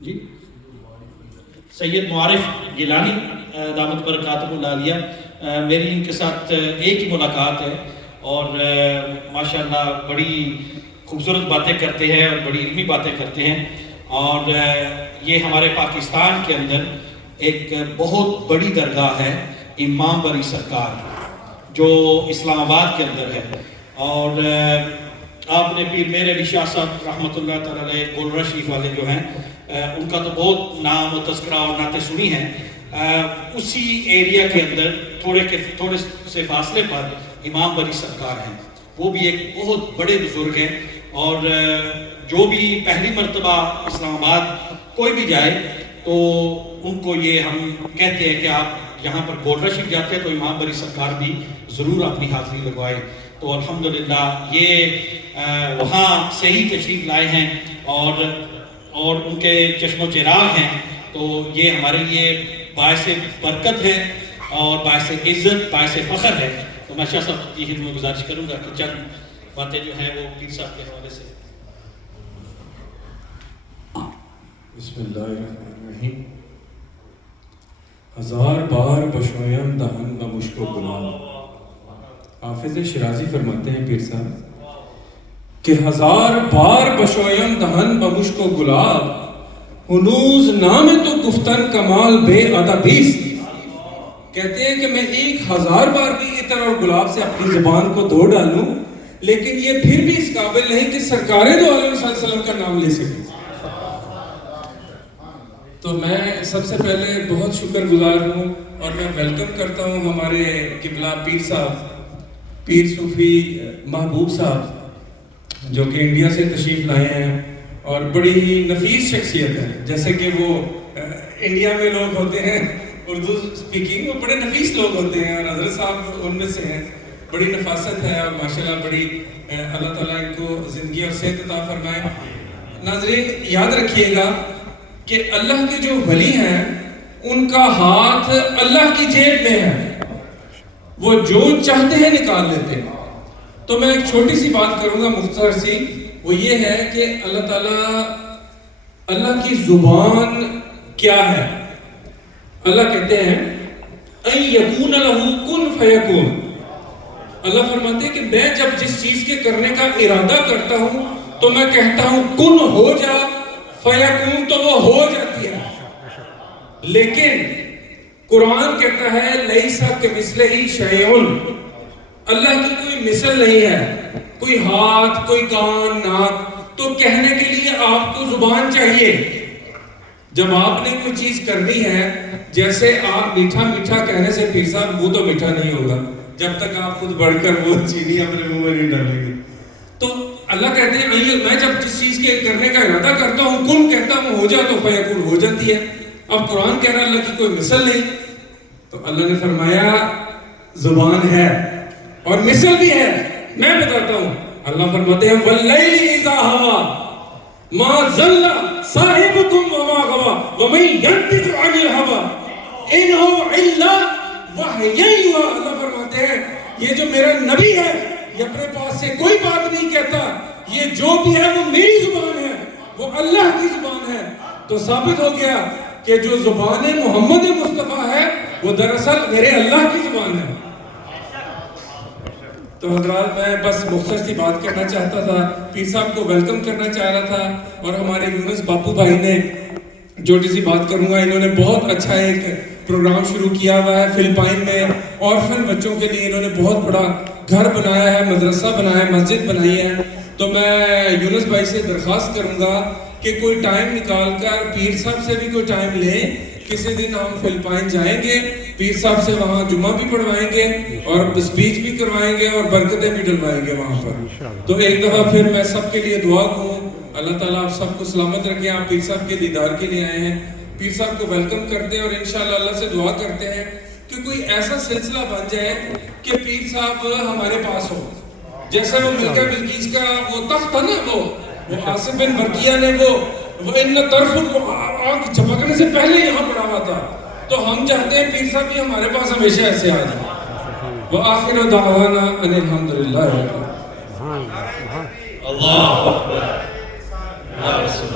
جی سید معارف گیلانی دامت برکاتہ العالیہ، میری ان کے ساتھ ایک ہی ملاقات ہے اور ماشاءاللہ بڑی خوبصورت باتیں کرتے ہیں اور بڑی علمی باتیں کرتے ہیں، اور یہ ہمارے پاکستان کے اندر ایک بہت بڑی درگاہ ہے امام بری سرکار جو اسلام آباد کے اندر ہے، اور آپ نے پیر میر علی شاہ صاحب رحمۃ اللہ تعالیٰ علیہ گولڑا شریف والے جو ہیں ان کا تو بہت نام و تذکرہ اور نعتیں سنی ہیں، اسی ایریا کے اندر تھوڑے سے فاصلے پر امام بری سرکار ہیں، وہ بھی ایک بہت بڑے بزرگ ہیں، اور جو بھی پہلی مرتبہ اسلام آباد کوئی بھی جائے تو ان کو یہ ہم کہتے ہیں کہ آپ یہاں پر گولڑا شریف جاتے ہیں تو امام بری سرکار بھی ضرور اپنی حاضری لگوائے۔ تو الحمدللہ یہ وہاں سے ہی تشریف لائے ہیں اور ان کے چشم و چراغ ہیں، تو یہ ہمارے لیے باعث برکت ہے اور باعث عزت، باعث فخر ہے۔ تو میں شاہ صاحب کی خدمت میں گزارش کروں گا کہ چند باتیں جو ہیں وہ پیر صاحب کے حوالے سے۔ بسم اللہ الرحمن الرحیم۔ ہزار بار بشویم دہن و مشک و گلاب۔ حافظ شیرازی فرماتے ہیں پیر صاحب کہ ہزار بار بشویم دہن و مشک و گلاب، ہنوز نام تو گفتن کمال بے ادبیست۔ کہتے ہیں کہ میں 1000 بار بھی عطر اور گلاب سے اپنی زبان کو دھو ڈالوں لیکن یہ پھر بھی اس قابل نہیں کہ سرکار دو عالم صلی اللہ علیہ وسلم کا نام لے سکے۔ تو میں سب سے پہلے بہت شکر گزار ہوں اور میں ویلکم کرتا ہوں ہمارے قبلہ پیر صاحب، پیر صوفی محبوب صاحب، جو کہ انڈیا سے تشریف لائے ہیں اور بڑی ہی نفیس شخصیت ہے۔ جیسے کہ وہ انڈیا میں لوگ ہوتے ہیں اردو سپیکنگ، وہ بڑے نفیس لوگ ہوتے ہیں اور حضرت صاحب ان میں سے ہیں، بڑی نفاست ہے اور ماشاءاللہ بڑی اللہ تعالیٰ ان کو زندگی اور صحت عطا فرمائے۔ ناظرین یاد رکھیے گا کہ اللہ کے جو ولی ہیں ان کا ہاتھ اللہ کی جیب میں ہے، وہ جو چاہتے ہیں نکال لیتے ہیں۔ تو میں ایک چھوٹی سی بات کروں گا مختصر سی، وہ یہ ہے کہ اللہ تعالیٰ، اللہ کی زبان کیا ہے؟ اللہ کہتے ہیں اَن یکون لہ کن فیکون۔ اللہ فرماتے ہیں کہ میں جب جس چیز کے کرنے کا ارادہ کرتا ہوں تو میں کہتا ہوں کن ہو جا، فیکون تو وہ ہو جاتی ہے۔ لیکن قرآن کہتا ہے لیسا کمثلہ شیء، اللہ کی کوئی مثل نہیں ہے، کوئی ہاتھ، کوئی کان، ناک، تو کہنے کے لیے آپ کو زبان چاہیے۔ جب آپ نے کوئی چیز کرنی ہے، جیسے آپ میٹھا میٹھا کہنے سے پیر صاحب منہ تو میٹھا نہیں ہوگا جب تک آپ خود بڑھ کر وہ چینی اپنے منہ میں نہیں ڈالیں گے۔ تو اللہ کہتے ہیں میں جب جس چیز کے کرنے کا ارادہ کرتا ہوں، کن کہتا ہوں ہو جا، تو فیکون ہو جاتی ہے۔ اب قرآن کہہ رہا ہے اللہ کی کوئی مثل نہیں، تو اللہ نے فرمایا زبان ہے اور مثل بھی ہے۔ میں بتاتا ہوں، اللہ فرماتے ہیں واللیل اذا ہوا ما ضل صاحبکم وما غوا ومن ینطق عن الہوا ان هو الا وحی یوحی۔ اللہ فرماتے ہیں یہ جو میرا نبی ہے یہ اپنے پاس سے کوئی بات نہیں کہتا، یہ جو بھی ہے وہ میری زبان ہے، وہ اللہ کی زبان ہے۔ تو ثابت ہو گیا کہ جو زبان محمد مصطفیٰ ہے وہ دراصل میرے اللہ کی زبان ہے۔ تو حضرات میں بس مختصر سی بات کرنا چاہتا تھا، پیر صاحب کو ویلکم کرنا چاہ رہا تھا، اور ہمارے یونس باپو بھائی نے چھوٹی سی بات کروں گا، انہوں نے بہت اچھا ایک پروگرام شروع کیا ہوا ہے فلپائن میں، اورفن بچوں کے لیے انہوں نے بہت بڑا گھر بنایا ہے، مدرسہ بنایا ہے، مسجد بنائی ہے۔ تو میں یونس بھائی سے درخواست کروں گا کہ کوئی ٹائم نکال کر پیر صاحب سے بھی کوئی ٹائم لیں، کسی دن ہم فلپائن جائیں گے، پیر صاحب سے وہاں جمعہ بھی پڑھوائیں گے اور اسپیچ بھی کروائیں گے اور برکتیں بھی ڈلوائیں گے وہاں پر۔ تو ایک دفعہ پھر میں سب کے لیے دعا کروں، اللہ تعالیٰ آپ سب کو سلامت رکھیں۔ آپ پیر صاحب کے دیدار کے لیے آئے ہیں، پیر صاحب کو ویلکم کرتے ہیں اور انشاءاللہ اللہ سے دعا کرتے ہیں کہ کوئی ایسا سلسلہ بن جائے کہ پیر صاحب ہمارے پاس ہو، جیسے وہ ملکہ بلقیس کا وہ تخت تھا نا، وہ آصف بن برقیہ نے وہ ان طرف آنکھ جھپکنے سے پہلے یہاں پڑا ہوا تھا، تو ہم چاہتے ہیں پیر صاحب بھی ہمارے پاس ہمیشہ ایسے آ جائیں۔ وآخر دعوانا ان الحمدللہ۔ اللہ اکبر یا رسول